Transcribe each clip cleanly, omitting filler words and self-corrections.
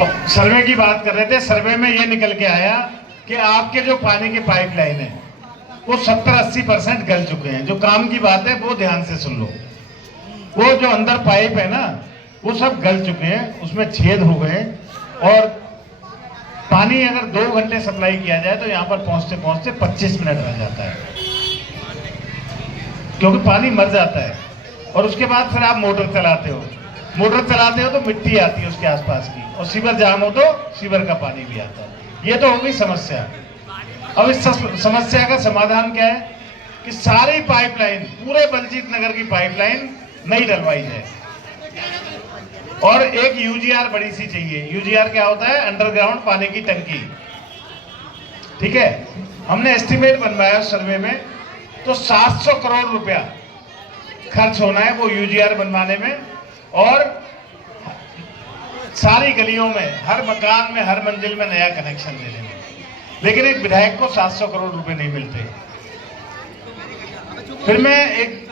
सर्वे की बात कर रहे थे। सर्वे में ये निकल के आया कि आपके जो पानी के पाइपलाइन है वो 70-80% गल चुके हैं। जो काम की बात है वो ध्यान से सुन लो। वो जो अंदर पाइप है ना वो सब गल चुके हैं, उसमें छेद हो गए और पानी अगर 2 घंटे सप्लाई किया जाए तो यहाँ पर पहुंचते पहुंचते 25 मिनट लग जाता है, क्योंकि पानी मर जाता है। और उसके बाद फिर आप मोटर चलाते हो तो मिट्टी आती है उसके आसपास की, और सीवर जाम हो तो सीवर का पानी भी आता है। ये तो हो गई समस्या। अब इस समस्या का समाधान क्या है कि सारी पाइपलाइन, पूरे बलजीत नगर की पाइपलाइन नई डलवाई जाए और एक यूजीआर बड़ी सी चाहिए। यूजीआर क्या होता है? अंडरग्राउंड पानी की टंकी। ठीक है, हमने एस्टीमेट बनवाया सर्वे में, तो 700 करोड़ रुपया खर्च होना है वो यूजीआर बनवाने में, और सारी गलियों में, हर मकान में, हर मंजिल में नया कनेक्शन देने में। लेकिन एक विधायक को 700 करोड़ रुपए नहीं मिलते। फिर मैं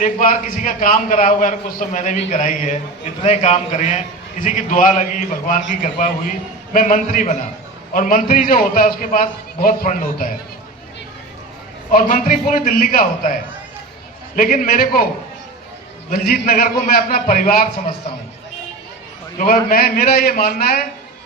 एक बार किसी का काम करा हुआ है, कुछ तो मैंने भी कराई है, इतने काम करे हैं, किसी की दुआ लगी, भगवान की कृपा हुई, मैं मंत्री बना। और मंत्री जो होता है उसके पास बहुत फंड होता है, और मंत्री पूरी दिल्ली का होता है। लेकिन मेरे को बलजीत नगर को मैं अपना परिवार समझता हूँ, क्योंकि मेरा ये मानना है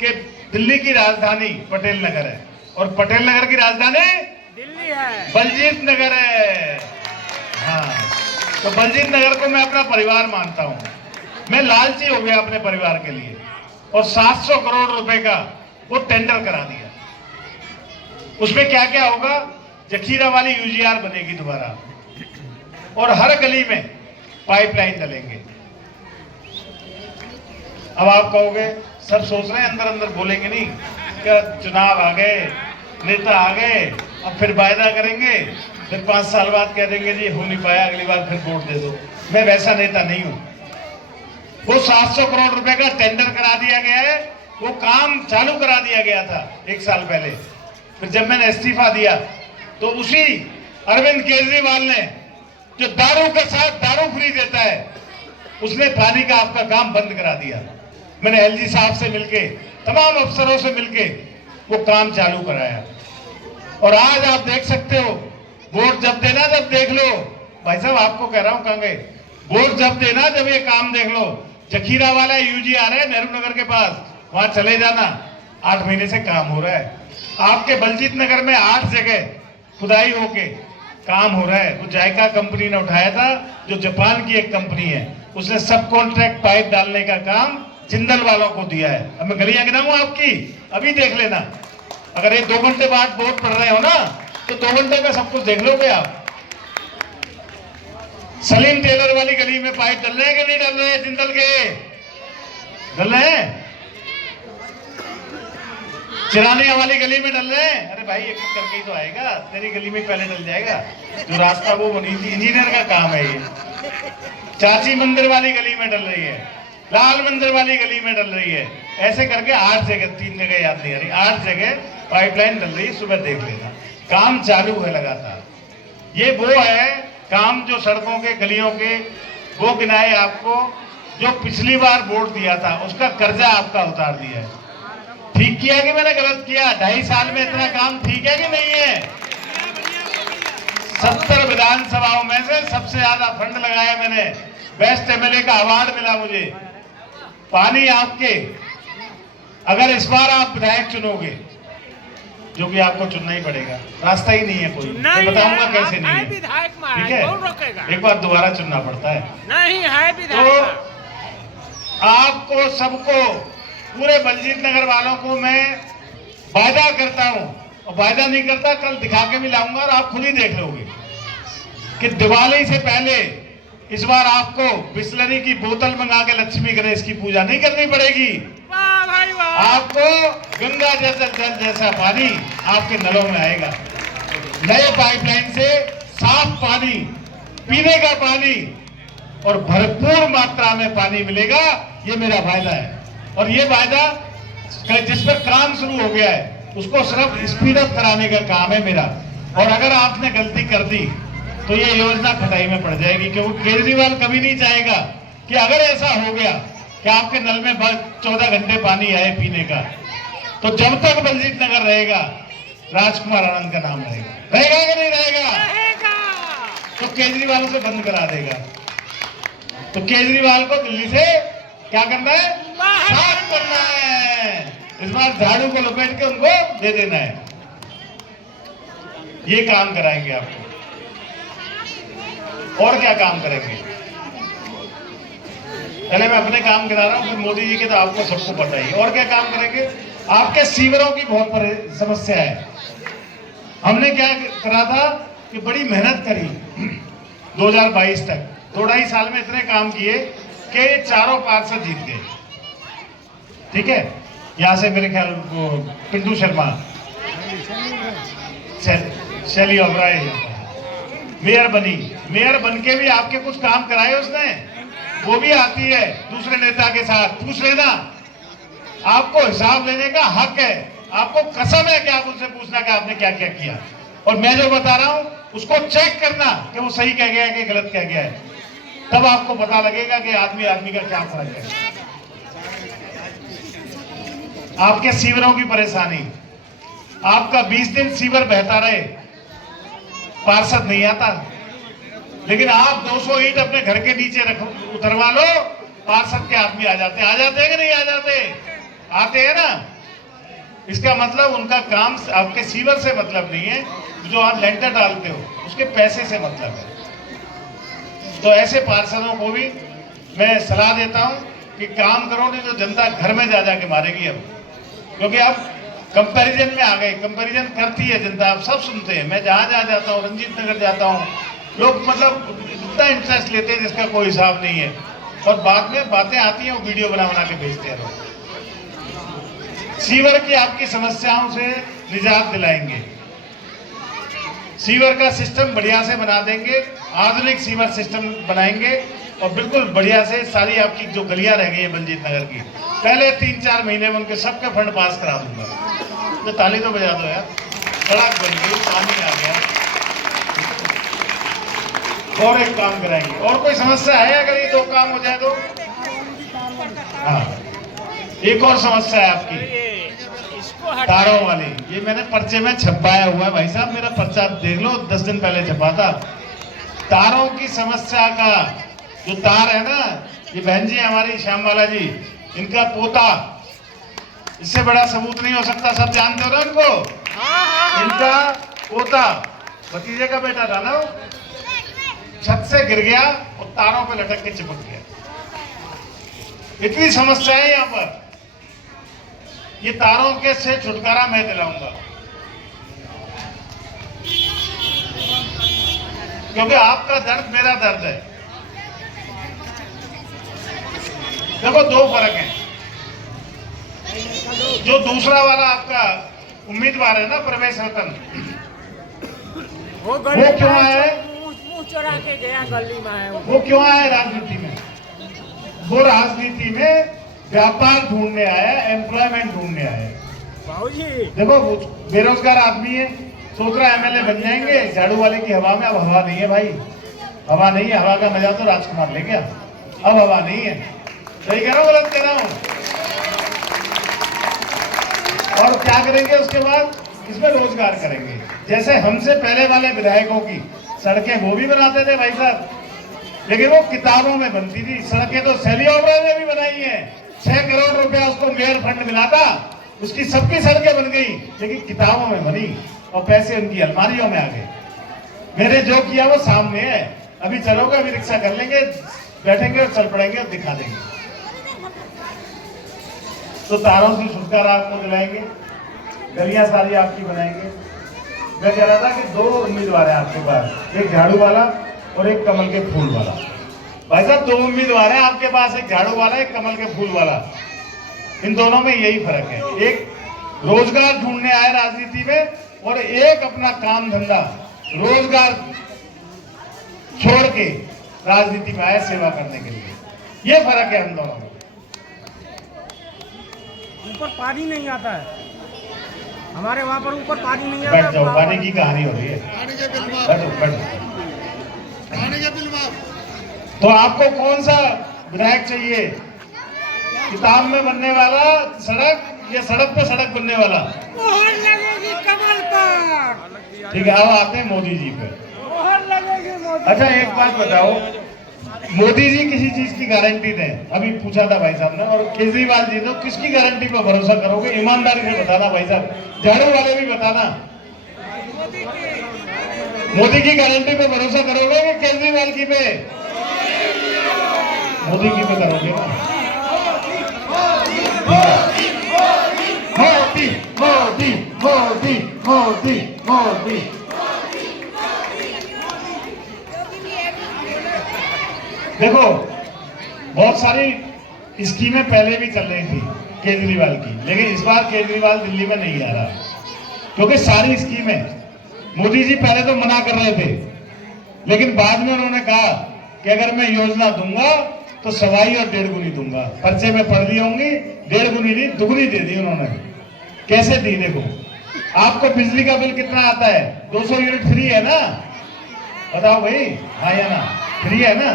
कि दिल्ली की राजधानी पटेल नगर है और पटेल नगर की राजधानी दिल्ली है, बलजीत नगर है। हाँ, तो बलजीत नगर को मैं अपना परिवार मानता हूँ। मैं लालची हो गया अपने परिवार के लिए, और 700 करोड़ रुपए का वो टेंडर करा दिया। उसमें क्या क्या होगा? जखीरा वाली यूजीआर बनेगी दोबारा, और हर गली में पाइपलाइन डलेंगे। अब आप कहोगे, सब सोच रहे हैं अंदर अंदर, बोलेंगे नहीं क्या चुनाव आ गए, नेता आ गए, अब फिर वायदा करेंगे, फिर 5 साल बाद कह देंगे जी हो नहीं पाया, अगली बार फिर वोट दे दो। मैं वैसा नेता नहीं हूं। वो 700 करोड़ रुपए का टेंडर करा दिया गया है, वो काम चालू करा दिया गया था 1 साल पहले। फिर जब मैंने इस्तीफा दिया तो उसी अरविंद केजरीवाल ने, जो दारू के साथ दारू फ्री देता है, उसने पानी का आपका काम बंद करा दिया। मैंने एलजी साहब से मिलके, तमाम अफसरों से मिलके वो काम चालू कराया। और आज आप देख सकते हो, वोट जब देना जब देख लो, भाई साहब आपको कह रहा हूं, कहां गए? वोट जब देना जब ये काम देख लो। जखीरा वाला यूजीआर है नेहरू नगर के पास, वहां चले जाना, 8 महीने से काम हो रहा है। आपके बलजीत नगर में 8 जगह खुदाई होके काम हो रहा है। वो जायका कंपनी ने उठाया था, जो जापान की एक कंपनी है, उसने सब कॉन्ट्रैक्ट पाइप डालने का काम जिंदल वालों को दिया है। अब मैं गलियां गिनाऊं आपकी, अभी देख लेना। अगर ये 2 घंटे बाद वोट पड़ रहे हो ना, तो 2 घंटे में सब कुछ देख लोगे आप। सलीम टेलर वाली गली में पाइप डल रहे हैं कि नहीं डल रहे हैं? जिंदल के डल रहे हैं। चिरानिया वाली गली में डल रहे हैं। अरे भाई, एक करके ही तो आएगा, तेरी गली में पहले डल जाएगा। जो रास्ता वो बनी थी, इंजीनियर का काम है ये। चाची मंदिर वाली गली में डल रही है, लाल मंदिर वाली गली में डल रही है। ऐसे करके 8 जगह, 3 जगह याद नहीं आ रही, 8 जगह पाइपलाइन डल रही है। सुबह देख लेना, काम चालू है लगातार। ये वो है काम जो सड़कों के, गलियों के, वो गिनाए आपको। जो पिछली बार वोट दिया था उसका कर्जा आपका उतार दिया है। ठीक किया कि मैंने गलत किया? 2.5 साल में इतना काम ठीक है कि नहीं है? 70 विधानसभाओं में से सबसे ज्यादा फंड लगाया मैंने। बेस्ट एमएलए का अवार्ड मिला मुझे। पानी आपके, अगर इस बार आप विधायक चुनोगे, जो कि आपको चुनना ही पड़ेगा, रास्ता ही नहीं है कोई, तो बताऊंगा कैसे नहीं है। ठीक है, एक बार दोबारा चुनना पड़ता है। नहीं है तो आपको सबको, पूरे बलजीत नगर वालों को मैं वायदा करता हूं, और वायदा नहीं करता, कल दिखा के भी लाऊंगा और आप खुद ही देख लोगे कि दिवाली से पहले इस बार आपको बिस्लरी की बोतल मंगा के लक्ष्मी गणेश की पूजा नहीं करनी पड़ेगी। वाह भाई वाह। आपको गंगा जल जैसा पानी आपके नलों में आएगा। नए पाइपलाइन से साफ पानी, पीने का पानी, और भरपूर मात्रा में पानी मिलेगा। ये मेरा वायदा है, और ये वायदा जिस पर काम शुरू हो गया है उसको सिर्फ स्पीड अप कराने का काम है मेरा। और अगर आपने गलती कर दी तो ये योजना खटाई में पड़ जाएगी, क्योंकि केजरीवाल कभी नहीं चाहेगा कि अगर ऐसा हो गया कि आपके नल में 14 घंटे पानी आए पीने का, तो जब तक बलजीत नगर रहेगा राजकुमार आनंद का नाम रहेगा। रहेगा कि नहीं रहेगा? रहेगा। तो केजरीवाल से बंद करा देगा। तो केजरीवाल को दिल्ली से क्या करना है? साफ करना है। इस बार झाड़ू को लपेट के उनको दे देना है। ये काम कराएंगे आपको। और क्या काम करेंगे? पहले मैं अपने काम करा रहा हूं, फिर मोदी जी के तो आपको सबको पता ही। और क्या काम करेंगे? आपके सीवरों की बहुत समस्या है। हमने क्या करा था कि बड़ी मेहनत करी 2022 तक, 2-2.5 साल में इतने काम किए कि ये चारों पार्षद जीत गए। ठीक है, यहां से मेरे ख्याल वो पिंटू शर्मा, शैली ओबराय मेयर बनी। मेयर बन के भी आपके कुछ काम कराए उसने, वो भी आती है दूसरे नेता के साथ। पूछ लेना, आपको हिसाब लेने का हक है। आपको कसम है कि आप उनसे पूछना कि आपने क्या क्या किया, और मैं जो बता रहा हूं उसको चेक करना कि वो सही कह गया है कि गलत कह गया है। तब आपको पता लगेगा कि आदमी आदमी का क्या फर्क है। आपके सीवरों की परेशानी, आपका 20 दिन सीवर बहता रहे, पार्षद नहीं आता, लेकिन आप 200 ईंट अपने घर के नीचे उतरवा लो, पार्षद के आदमी आ जाते हैं कि नहीं आ जाते? आते हैं ना। इसका मतलब उनका काम आपके सीवर से मतलब नहीं है, जो आप लेंटर डालते हो उसके पैसे से मतलब है। तो ऐसे पार्षदों को भी मैं सलाह देता हूं कि काम करो, नहीं तो जनता घर में जा जाके मारेगी अब। क्योंकि अब कंपैरिजन में आ गए, कंपैरिजन करती है जनता, आप सब सुनते हैं। मैं जहां जहां जाता हूं, रंजीत नगर जाता हूं, लोग मतलब इतना इंटरेस्ट लेते हैं जिसका कोई हिसाब नहीं है, और बाद में बातें आती हैं वो वीडियो बना बना के भेजते हैं लोग। सीवर की आपकी समस्याओं से निजात दिलाएंगे, सीवर का सिस्टम बढ़िया से बना देंगे, आधुनिक सीवर सिस्टम बनाएंगे, और बिल्कुल बढ़िया से सारी आपकी जो गलियां रह गई है बलजीत नगर की, पहले 3-4 महीने में उनके सबके फंड पास करा दूंगा। तो ताली तो बजा दो यार। सड़क बन गई, पानी आ गया। और एक काम कराएंगे। और कोई समस्या है? अगर ये 2 काम हो जाए तो। हाँ, एक और समस्या है आपकी, तारों वाली। ये मैंने पर्चे में छपाया हुआ है भाई साहब, मेरा पर्चा देख लो, 10 दिन पहले छपा था। तारों की समस्या का जो तार है ना, ये बहन जी हमारी श्यामबाला जी, इनका पोता, इससे बड़ा सबूत नहीं हो सकता। सब जानते हो ना उनको? इनका पोता, भतीजे का बेटा था ना, छत से गिर गया और तारों पे लटक के चिपक गया। इतनी समस्या है यहाँ पर। ये तारों के से छुटकारा मैं दिलाऊंगा, क्योंकि आपका दर्द मेरा दर्द है। देखो 2 फर्क है। जो दूसरा वाला आपका उम्मीदवार है ना, प्रवेश रतन, वो क्यों आया है? मुंह चुरा के गया गली में है। वो क्यों आया है राजनीति में? वो राजनीति में व्यापार ढूंढने आया, एम्प्लॉयमेंट ढूंढने आया। बाबूजी देखो बेरोजगार आदमी है, सोच रहा एमएलए बन जाएंगे झाड़ू वाले की हवा में। अब हवा नहीं है भाई, हवा नहीं है। हवा का मजा तो राजकुमार ले गया, अब हवा नहीं है। सही कह रहा हूँ, गलत कह रहा हूँ? और क्या करेंगे उसके बाद? इसमें रोजगार करेंगे। जैसे हमसे पहले वाले विधायकों की सड़कें वो भी बनाते थे भाई साहब, लेकिन वो किताबों में बनती थी। सड़कें तो शैली ओबराय ने भी बनाई है, 6 करोड़ रुपया उसको मेयर फंड मिला था, उसकी सबकी सड़कें बन गई, लेकिन किताबों में बनी और पैसे उनकी अलमारियों में आ गए। मैंने जो किया वो सामने है। अभी चलोगे, अभी रिक्शा कर लेंगे, बैठेंगे और चल पड़ेंगे और दिखा देंगे। तो तारों से छुटकारा आपको दिलाएंगे, गलियां सारी आपकी बनाएंगे। मैं कह रहा था कि 2 उम्मीदवार है आपके पास, एक झाड़ू वाला और एक कमल के फूल वाला। भाई साहब 2 उम्मीदवार है आपके पास, एक झाड़ू वाला, एक कमल के फूल वाला। इन दोनों में यही फर्क है, एक रोजगार ढूंढने आए राजनीति में, और एक अपना काम धंधा रोजगार छोड़ के राजनीति में आए सेवा करने के लिए। ये फर्क है हम दोनों में। ऊपर पानी नहीं आता है, हमारे वहाँ पर ऊपर पानी नहीं आता। बैठ जाओ, पानी की कहानी हो रही है। बैठो बैठो। तो आपको कौन सा विधायक चाहिए? किताब में बनने वाला सड़क या सड़क पे सड़क बनने वाला? मोहर लगेगी कमल पर। ठीक है, अब आते हैं मोदी जी पे। मोहर लगेगी मोदी। अच्छा एक बात बताओ, मोदी जी किसी चीज की गारंटी दें, अभी पूछा था भाई साहब ने, और केजरीवाल जी तो किसकी गारंटी पर भरोसा करोगे? ईमानदारी से बताना भाई साहब, झाड़ू वाले भी बताना, मोदी की गारंटी पे भरोसा करोगे कि केजरीवाल की पे? मोदी की पे करोगे ना? मोदी मोदी मोदी मोदी मोदी। देखो बहुत सारी स्कीमें पहले भी चल रही थी केजरीवाल की, लेकिन इस बार केजरीवाल दिल्ली में नहीं आ रहा, क्योंकि सारी स्कीमें मोदी जी पहले तो मना कर रहे थे, लेकिन बाद में उन्होंने कहा कि अगर मैं योजना दूंगा तो सवाई और 1.5 गुनी दूंगा। पर्चे में पढ़ ली होंगी, 1.5 गुनी नहीं, दुगनी दे दी उन्होंने। कैसे दी? देखो, आपको बिजली का बिल कितना आता है? 200 यूनिट फ्री है ना? बताओ भाई, हाँ या ना? फ्री है ना?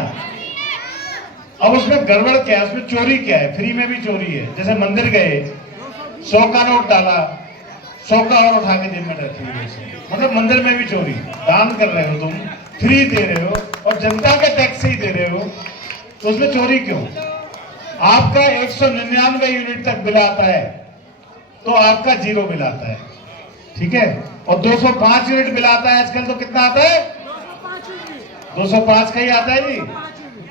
अब उसमें गड़बड़ क्या है, उसमें चोरी क्या है? फ्री में भी चोरी है। जैसे मंदिर गए, 100 का नोट डाला, 100 का और उठा के जेब में रखी हुई, मतलब मंदिर में भी चोरी। दान कर रहे हो तुम, फ्री दे रहे हो और जनता के टैक्स ही दे रहे हो, तो उसमें चोरी क्यों? आपका 199 यूनिट तक बिल आता है तो आपका 0 बिल आता है, ठीक है? और 205 यूनिट बिल आता है आजकल, तो कितना आता है? 205 का ही आता है जी।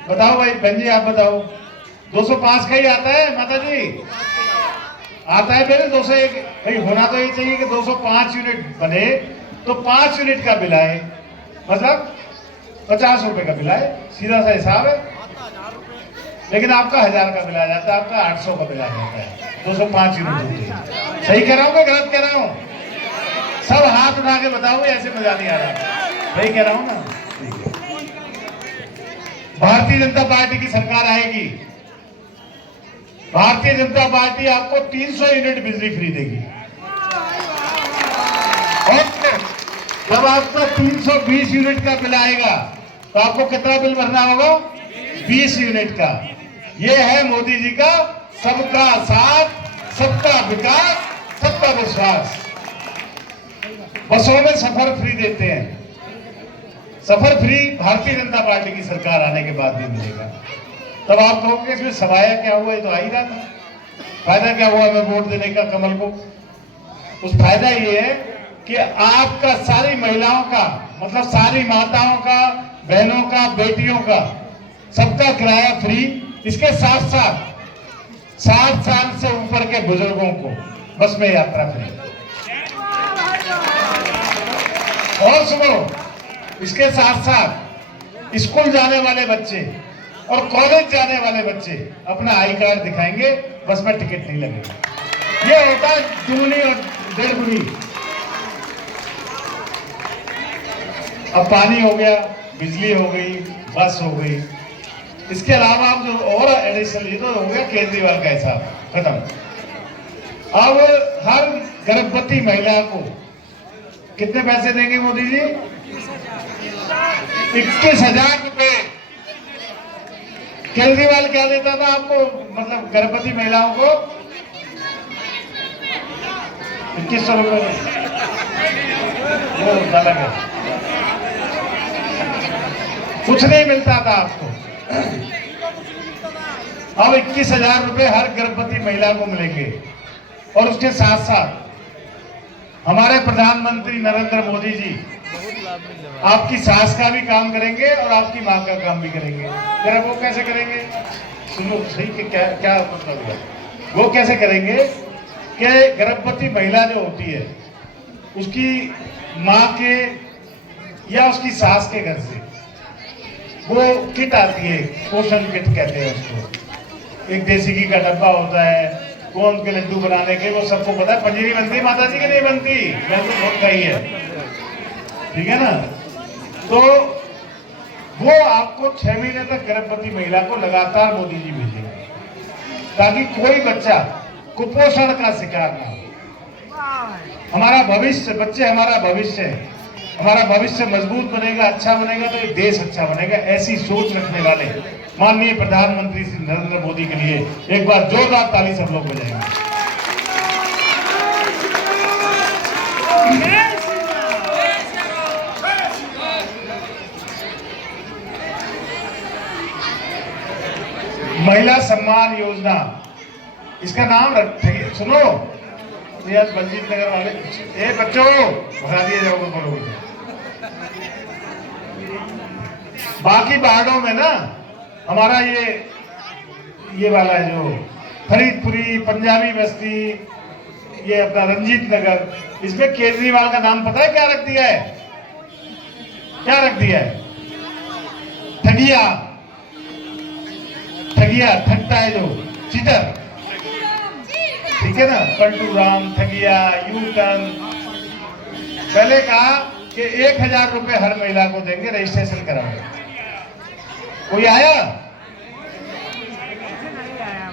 बताओ भाई, बहन जी आप बताओ, 205 का ही आता है माता जी? आता है मेरे 201? भाई होना तो ये चाहिए कि 205 यूनिट बने तो 5 यूनिट का बिल आए, मतलब 50 रुपए का बिल आए, सीधा सा हिसाब है। लेकिन आपका 1000 का बिल आ जाता है, आपका 800 का बिल आ जाता है, 205 यूनिट होती है। सही कह रहा हूँ मैं गलत कह रहा हूँ? सब हाथ उठा के बताओ, ऐसे मजा नहीं आ रहा। सही कह रहा हूँ ना? भारतीय जनता पार्टी की सरकार आएगी, भारतीय जनता पार्टी आपको 300 यूनिट बिजली फ्री देगी, और जब आपका 320 यूनिट का बिल आएगा तो आपको कितना बिल भरना होगा? 20 यूनिट का। ये है मोदी जी का सबका साथ, सबका विकास, सबका विश्वास। बसों में सफर फ्री देते हैं, सफर फ्री भारतीय जनता पार्टी की सरकार आने के बाद भी मिलेगा। तब आप कहोगे इसमें सवाया क्या हुआ? ये तो आ ही रहा था। फायदा क्या हुआ हमें वोट देने का कमल को? उस फायदा ये है कि आपका सारी महिलाओं का, मतलब सारी माताओं का, बहनों का, बेटियों का, सबका किराया फ्री। इसके साथ साथ 60 साल से ऊपर के बुजुर्गों को बस में यात्रा फ्री। और सुनो, इसके साथ साथ स्कूल जाने वाले बच्चे और कॉलेज जाने वाले बच्चे अपना आई कार्ड दिखाएंगे, बस में टिकट नहीं लगेगा। ये होता है दुगनी और 1.5 गुनी। अब पानी हो गया, बिजली हो गई, बस हो गई, इसके अलावा आप जो और एडिशनल, ये तो हो गया केजरीवाल का हिसाब खत्म। अब हर गर्भवती महिला को कितने पैसे देंगे मोदी जी? 21,000 रुपए। केजरीवाल क्या देता था आपको, मतलब गर्भवती महिलाओं को? 2100 रुपए। वो अलग है, कुछ नहीं मिलता था आपको। अब 21,000 रुपए हर गर्भवती महिला को मिलेंगे। और उसके साथ साथ हमारे प्रधानमंत्री नरेंद्र मोदी जी आपकी सास का भी काम करेंगे और आपकी माँ का काम भी करेंगे। जरा वो कैसे करेंगे? सुनो सही कि क्या क्या मतलब है। वो कैसे करेंगे कि गर्भवती महिला जो होती है उसकी माँ के या उसकी सास के घर से वो किट आती है, पोषण किट कहते हैं उसको। एक देसी घी का डब्बा होता है, गोंद के लड्डू बनाने के, वो सबको पता है। पंजीरी बनती है माता जी की? नहीं बनती, मैं तो बहुत खाई है, ठीक है ना? तो वो आपको 6 महीने तक गर्भवती महिला को लगातार मोदी जी भेजेंगे, ताकि कोई बच्चा कुपोषण का शिकार ना हो। हमारा भविष्य, बच्चे हमारा भविष्य है, हमारा भविष्य मजबूत बनेगा, अच्छा बनेगा तो ये देश अच्छा बनेगा। ऐसी सोच रखने वाले माननीय प्रधानमंत्री श्री नरेंद्र मोदी के लिए एक बार जोरदार ताली सब लोग बजाएंगे। महिला सम्मान योजना, इसका नाम रखिए, सुनो ये आज बलजीत नगर वाले, ए बच्चों भगा दिए जाओगे बोलोगे। बाकी वार्डों में ना हमारा ये वाला है जो फरीदपुरी, पंजाबी बस्ती, ये अपना रंजीत नगर, इसमें केजरीवाल का नाम पता है क्या रख दिया है? क्या रख दिया है? ठगिया, ठगिया, ठगता है जो, चीटर, ठीक है ना, पलटू राम, ठगिया, यू टर्न। पहले कहा कि 1000 रुपए हर महिला को देंगे, रजिस्ट्रेशन कराओ। कोई आया?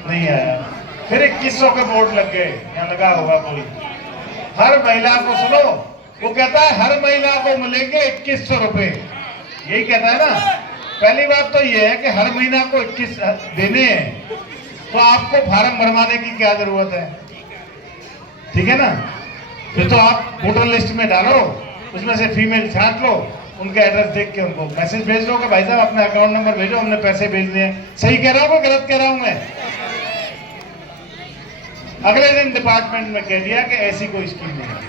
नहीं आया। फिर 2100 के बोर्ड लग गए, यहाँ लगा होगा कोई। हर महिला को, सुनो, वो कहता है हर महिला को मिलेंगे 2100 रुपए, यही कहता है ना। पहली बात तो ये है कि हर महीना को 21 देने हैं, तो आपको फार्म भरवाने की क्या जरूरत है? ठीक है ना। फिर तो आप वोटर लिस्ट में डालो, उसमें से फीमेल छांट लो, उनका एड्रेस देख के उनको मैसेज भेज दो कि भाई साहब अपना अकाउंट नंबर भेजो, हमने पैसे भेजने हैं। सही कह रहा हूँ कि गलत कह रहा हूं मैं? अगले दिन डिपार्टमेंट में कह दिया कि ऐसी कोई स्कीम नहीं है।